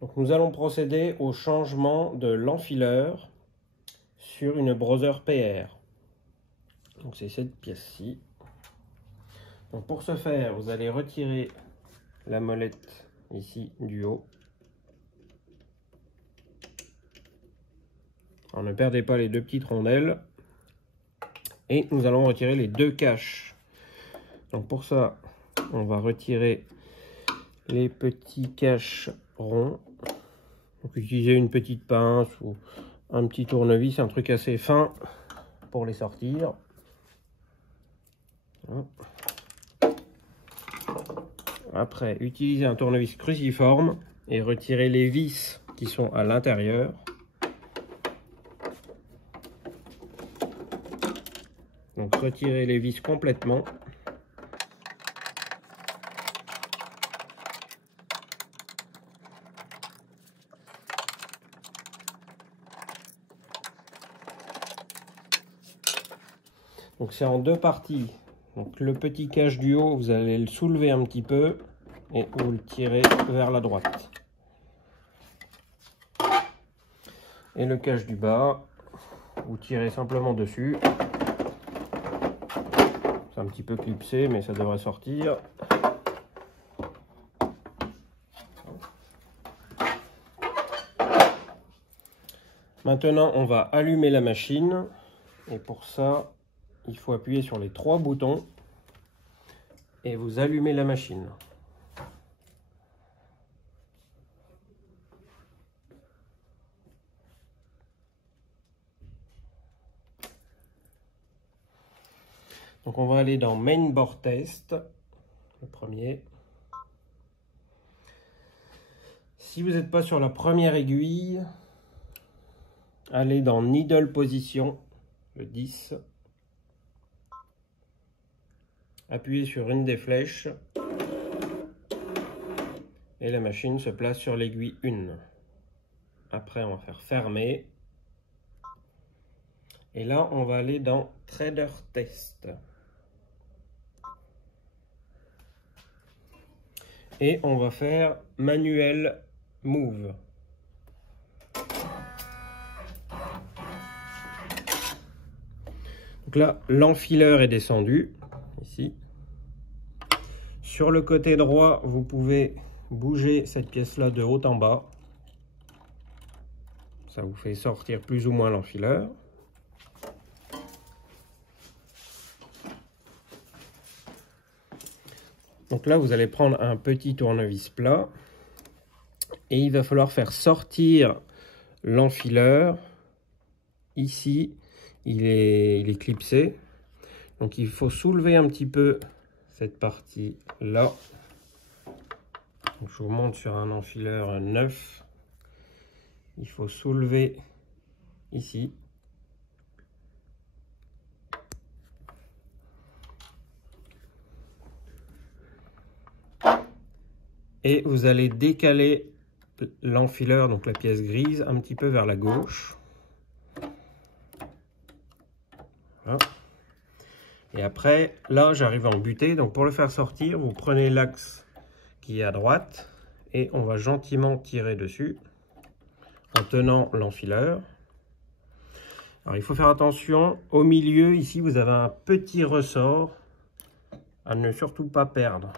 Donc nous allons procéder au changement de l'enfileur sur une Brother PR. Donc c'est cette pièce-ci. Donc pour ce faire, vous allez retirer la molette ici du haut. Alors ne perdez pas les deux petites rondelles. Et nous allons retirer les deux caches. Donc pour ça, on va retirer les petits caches ronds. Donc utilisez une petite pince ou un petit tournevis, un truc assez fin pour les sortir. Après, utilisez un tournevis cruciforme et retirez les vis qui sont à l'intérieur. Donc retirez les vis complètement. Donc c'est en deux parties. Donc le petit cache du haut, vous allez le soulever un petit peu et vous le tirez vers la droite. Et le cache du bas, vous tirez simplement dessus. C'est un petit peu clipsé, mais ça devrait sortir. Maintenant, on va allumer la machine. Et pour ça, il faut appuyer sur les trois boutons et vous allumez la machine. Donc on va aller dans Mainboard Test, le premier. Si vous n'êtes pas sur la première aiguille, allez dans Needle Position, le 10. Appuyez sur une des flèches et la machine se place sur l'aiguille 1. Après, on va faire fermer. Et là, on va aller dans Threader Test. Et on va faire Manuel Move. Donc là, l'enfileur est descendu. Ici. Sur le côté droit, vous pouvez bouger cette pièce-là de haut en bas. Ça vous fait sortir plus ou moins l'enfileur. Donc là, vous allez prendre un petit tournevis plat et il va falloir faire sortir l'enfileur. Ici, il est clipsé. Donc il faut soulever un petit peu cette partie là. Donc, je vous montre sur un enfileur neuf. Il faut soulever ici. Et vous allez décaler l'enfileur, donc la pièce grise, un petit peu vers la gauche. Voilà. Et après, là, j'arrive à en buter. Donc, pour le faire sortir, vous prenez l'axe qui est à droite et on va gentiment tirer dessus en tenant l'enfileur. Alors, il faut faire attention. Au milieu, ici, vous avez un petit ressort à ne surtout pas perdre.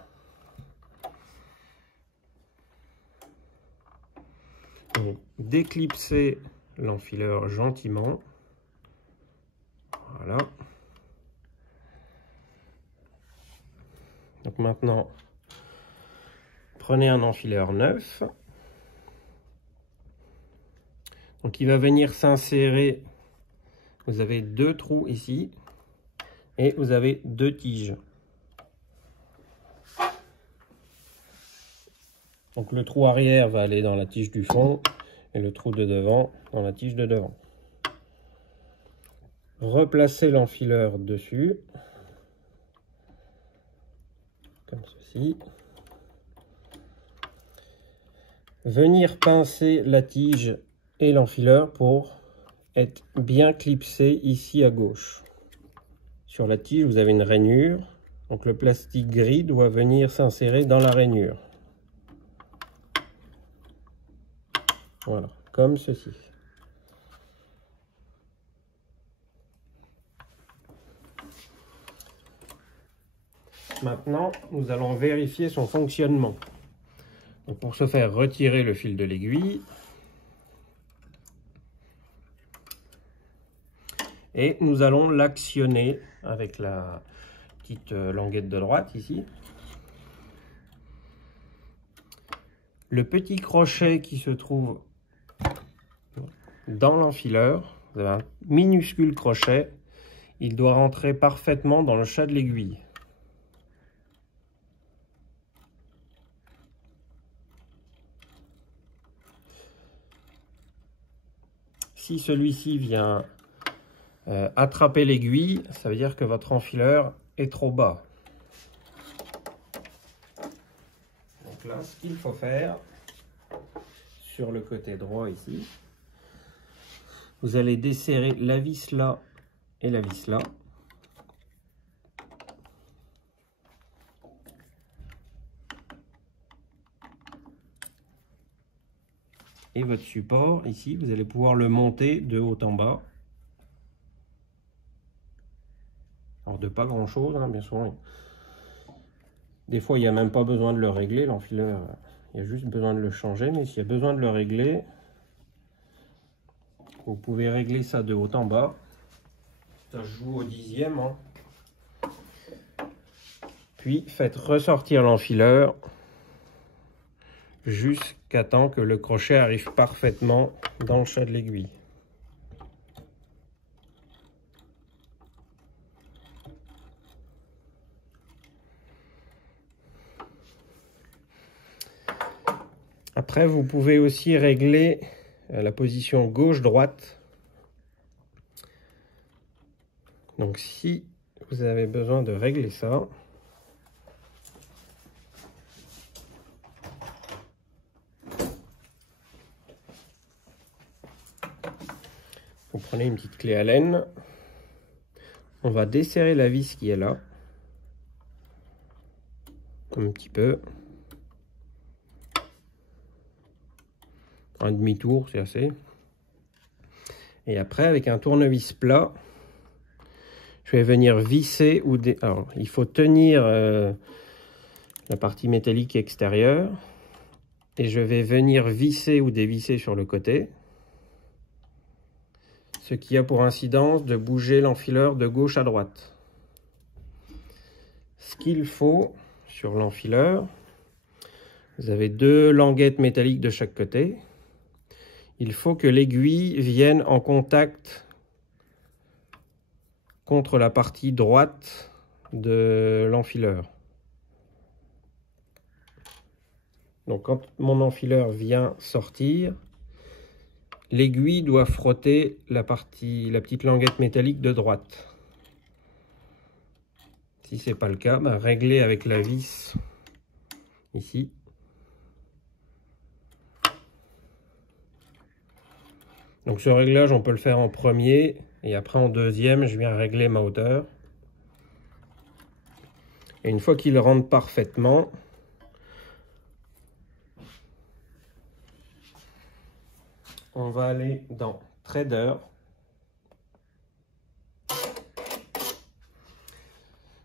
Donc, déclipsez l'enfileur gentiment. Voilà. Donc maintenant, prenez un enfileur neuf. Donc il va venir s'insérer. Vous avez deux trous ici et vous avez deux tiges. Donc le trou arrière va aller dans la tige du fond et le trou de devant dans la tige de devant. Replacez l'enfileur dessus, comme ceci. Venir pincer la tige et l'enfileur pour être bien clipsé ici à gauche. Sur la tige, vous avez une rainure, donc le plastique gris doit venir s'insérer dans la rainure. Voilà, comme ceci. Maintenant, nous allons vérifier son fonctionnement. Donc, pour ce faire, retirer le fil de l'aiguille. Et nous allons l'actionner avec la petite languette de droite ici. Le petit crochet qui se trouve dans l'enfileur, vous avez un minuscule crochet, il doit rentrer parfaitement dans le chat de l'aiguille. Si celui-ci vient attraper l'aiguille, ça veut dire que votre enfileur est trop bas. Donc là, ce qu'il faut faire, sur le côté droit ici, vous allez desserrer la vis là et la vis là. Et votre support, ici, vous allez pouvoir le monter de haut en bas. Alors de pas grand chose, hein, bien sûr. Des fois, il n'y a même pas besoin de le régler, l'enfileur. Il y a juste besoin de le changer, mais s'il y a besoin de le régler, vous pouvez régler ça de haut en bas. Ça joue au dixième. Hein. Puis, faites ressortir l'enfileur jusqu'à temps que le crochet arrive parfaitement dans le chat de l'aiguille. Après, vous pouvez aussi régler la position gauche-droite. Donc, si vous avez besoin de régler ça, vous prenez une petite clé Allen. On va desserrer la vis qui est là. Un petit peu. Un demi-tour, c'est assez. Et après, avec un tournevis plat, je vais venir visser ou alors, il faut tenir la partie métallique extérieure et je vais venir visser ou dévisser sur le côté. Ce qui a pour incidence de bouger l'enfileur de gauche à droite. Ce qu'il faut sur l'enfileur, vous avez deux languettes métalliques de chaque côté. Il faut que l'aiguille vienne en contact contre la partie droite de l'enfileur. Donc quand mon enfileur vient sortir, l'aiguille doit frotter la petite languette métallique de droite. Si ce n'est pas le cas, réglez avec la vis ici. Donc ce réglage, on peut le faire en premier et après en deuxième, je viens régler ma hauteur. Et une fois qu'il rentre parfaitement, on va aller dans Trader.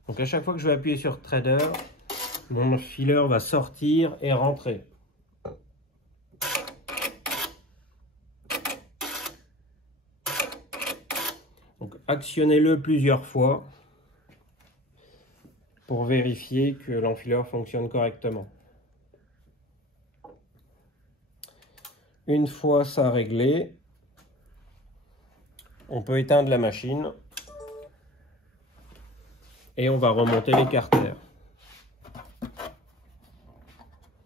Donc à chaque fois que je vais appuyer sur Trader, mon enfileur va sortir et rentrer. Donc actionnez-le plusieurs fois pour vérifier que l'enfileur fonctionne correctement. Une fois ça réglé, on peut éteindre la machine et on va remonter l'écarteur.